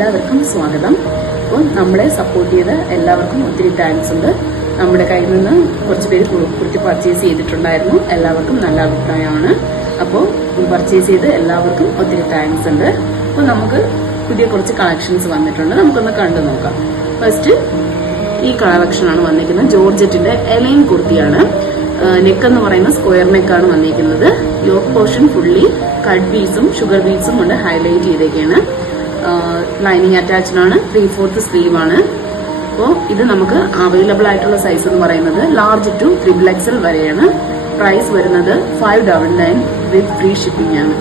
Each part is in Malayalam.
എല്ലാവർക്കും സ്വാഗതം. അപ്പോൾ നമ്മളെ സപ്പോർട്ട് ചെയ്ത എല്ലാവർക്കും ഒത്തിരി താങ്ക്സ് ഉണ്ട്. നമ്മുടെ കയ്യിൽ നിന്ന് കുറച്ച് പേര് കുർത്തി പർച്ചേസ് ചെയ്തിട്ടുണ്ടായിരുന്നു. എല്ലാവർക്കും നല്ല അഭിപ്രായമാണ്. അപ്പോൾ പർച്ചേസ് ചെയ്ത് എല്ലാവർക്കും ഒത്തിരി താങ്ക്സ് ഉണ്ട്. അപ്പോൾ നമുക്ക് പുതിയ കുറച്ച് കളക്ഷൻസ് വന്നിട്ടുണ്ട്. നമുക്കൊന്ന് കണ്ടു നോക്കാം. ഫസ്റ്റ് ഈ കളക്ഷനാണ് വന്നിരിക്കുന്നത്. ജോർജറ്റിന്റെ എലൈൻ കുർത്തിയാണ്. നെക്ക് എന്ന് പറയുന്ന സ്ക്വയർ നെക്കാണ് വന്നിരിക്കുന്നത്. യോക്ക് പോർഷൻ ഫുള്ളി കട്ട് ബീഡ്സും ഷുഗർ ബീഡ്സും കൊണ്ട് ഹൈലൈറ്റ് ചെയ്തേക്കാണ്. ലൈനിങ് അറ്റാച്ച്ഡ് ആണ്. 3/4 സ്ലീവ് ആണ്. അപ്പോൾ ഇത് നമുക്ക് അവൈലബിൾ ആയിട്ടുള്ള സൈസ് എന്ന് പറയുന്നത് ലാർജ് ടു XXL വരെയാണ്. പ്രൈസ് വരുന്നത് 599 വിത്ത് ഫ്രീ ഷിപ്പിംഗ് ആണ്.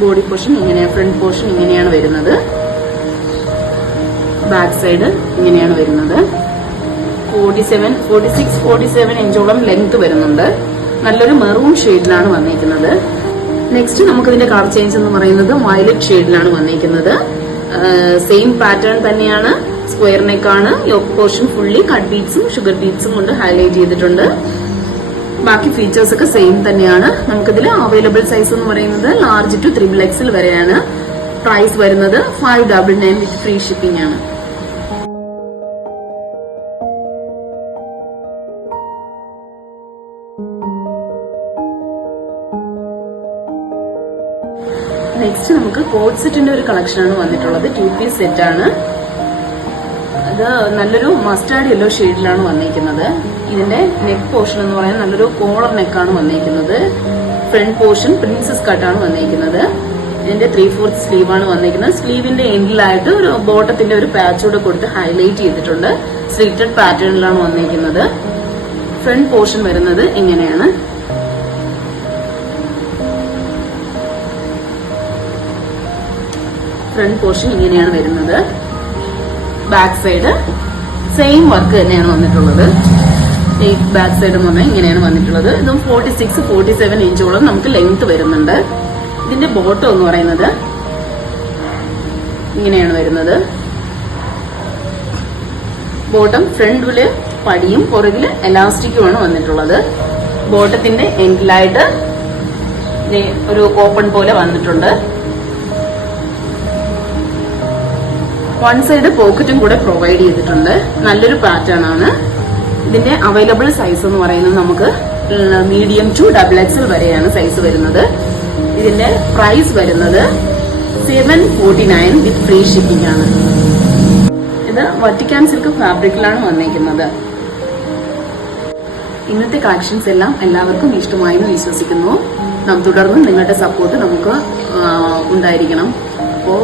ബോഡി പോർഷൻ ഇങ്ങനെയാണ്, ഫ്രണ്ട് പോർഷൻ ഇങ്ങനെയാണ് വരുന്നത്. ബാക്ക് സൈഡ് ഇങ്ങനെയാണ് വരുന്നത്. 46-47 ഇഞ്ചോളം ലെങ്ത് വരുന്നുണ്ട്. നല്ലൊരു മെറൂൺ ഷെയ്ഡിലാണ് വന്നിരിക്കുന്നത്. നെക്സ്റ്റ് നമുക്ക് ഇതിന്റെ കളർ ചേഞ്ച് എന്ന് പറയുന്നത് വയലറ്റ് ഷെയ്ഡിലാണ് വന്നിരിക്കുന്നത്. സെയിം പാറ്റേൺ തന്നെയാണ്. സ്ക്വയർ നെക്കാണ്. യോക്ക് പോർഷൻ ഫുള്ളി കട്ട് ബീഡ്സും ഷുഗർ ബീഡ്സും കൊണ്ട് ഹൈലൈറ്റ് ചെയ്തിട്ടുണ്ട്. ബാക്കി ഫീച്ചേഴ്സ് ഒക്കെ സെയിം തന്നെയാണ്. നമുക്കിതിൽ അവൈലബിൾ സൈസ് എന്ന് പറയുന്നത് ലാർജ് ടു XXL വരെയാണ്. പ്രൈസ് വരുന്നത് 599 വിത്ത് ഫ്രീ ഷിപ്പിംഗ് ആണ്. നെക്സ്റ്റ് നമുക്ക് കോട്ട് സെറ്റിന്റെ ഒരു കളക്ഷനാണ് വന്നിട്ടുള്ളത്. 2 പീസ് സെറ്റ് ആണ്. അത് നല്ലൊരു മസ്റ്റാർഡ് യെല്ലോ ഷെയ്ഡിലാണ് വന്നിരിക്കുന്നത്. ഇതിന്റെ നെക്ക് പോർഷൻ എന്ന് പറയുന്നത് നല്ലൊരു കോളർ നെക്കാണ് വന്നിരിക്കുന്നത്. ഫ്രണ്ട് പോർഷൻ പ്രിൻസസ് കട്ടാണ് വന്നിരിക്കുന്നത്. ഇതിന്റെ 3/4 സ്ലീവ് ആണ് വന്നിരിക്കുന്നത്. സ്ലീവിന്റെ എൻഡിലായിട്ട് ഒരു ബോട്ടത്തിന്റെ ഒരു പാച്ച് കൂടെ കൊടുത്ത് ഹൈലൈറ്റ് ചെയ്തിട്ടുണ്ട്. സ്ലിറ്റഡ് പാറ്റേണിലാണ് വന്നിരിക്കുന്നത്. ഫ്രണ്ട് പോർഷൻ വരുന്നത് ഇങ്ങനെയാണ്. ഫ്രണ്ട് പോർഷൻ ഇങ്ങനെയാണ് വരുന്നത്. ബാക്ക് സൈഡ് സെയിം വർക്ക് തന്നെയാണ് വന്നിട്ടുള്ളത്. ഈ ബാക്ക് സൈഡ് എന്ന് പറഞ്ഞാൽ ഇങ്ങനെയാണ് വന്നിട്ടുള്ളത്. ഇതും 46-47 ഇഞ്ചോളം നമുക്ക് ലെങ്ത് വരുന്നുണ്ട്. ഇതിന്റെ ബോട്ടം എന്ന് പറയുന്നത് ഇങ്ങനെയാണ് വരുന്നത്. ബോട്ടം ഫ്രണ്ടില് പടിയും പുറകില് എലാസ്റ്റിക്കുമാണ് വന്നിട്ടുള്ളത്. ബോട്ടത്തിന്റെ എൻഡിലായിട്ട് ഒരു ഓപ്പൺ പോലെ വന്നിട്ടുണ്ട്. വൺ സൈഡ് പോക്കറ്റും കൂടെ പ്രൊവൈഡ് ചെയ്തിട്ടുണ്ട്. നല്ലൊരു പാറ്റേൺ ആണ്. ഇതിന്റെ അവൈലബിൾ സൈസ് എന്ന് പറയുന്നത് നമുക്ക് മീഡിയം ടു XXL വരെയാണ് സൈസ് വരുന്നത്. ഇതിന്റെ പ്രൈസ് വരുന്നത് 749 വിത്ത് ഫ്രീ ഷിപ്പിംഗ് ആണ്. ഇത് വറ്റിക്കാൻ സിൽക്ക് ഫാബ്രിക്കിലാണ് വന്നിരിക്കുന്നത്. ഇന്നത്തെ കളക്ഷൻസ് എല്ലാം എല്ലാവർക്കും ഇഷ്ടമായെന്ന് വിശ്വസിക്കുന്നു. തുടർന്ന് നിങ്ങളുടെ സപ്പോർട്ട് നമുക്ക് ഉണ്ടായിരിക്കണം. അപ്പോൾ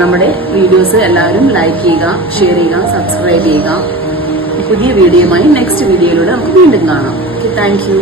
നമ്മുടെ വീഡിയോസ് എല്ലാവരും ലൈക്ക് ചെയ്യുക, ഷെയർ ചെയ്യുക, സബ്സ്ക്രൈബ് ചെയ്യുക. പുതിയ വീഡിയോയുമായി നെക്സ്റ്റ് വീഡിയോയിലൂടെ നമുക്ക് വീണ്ടും കാണാം. Thank you.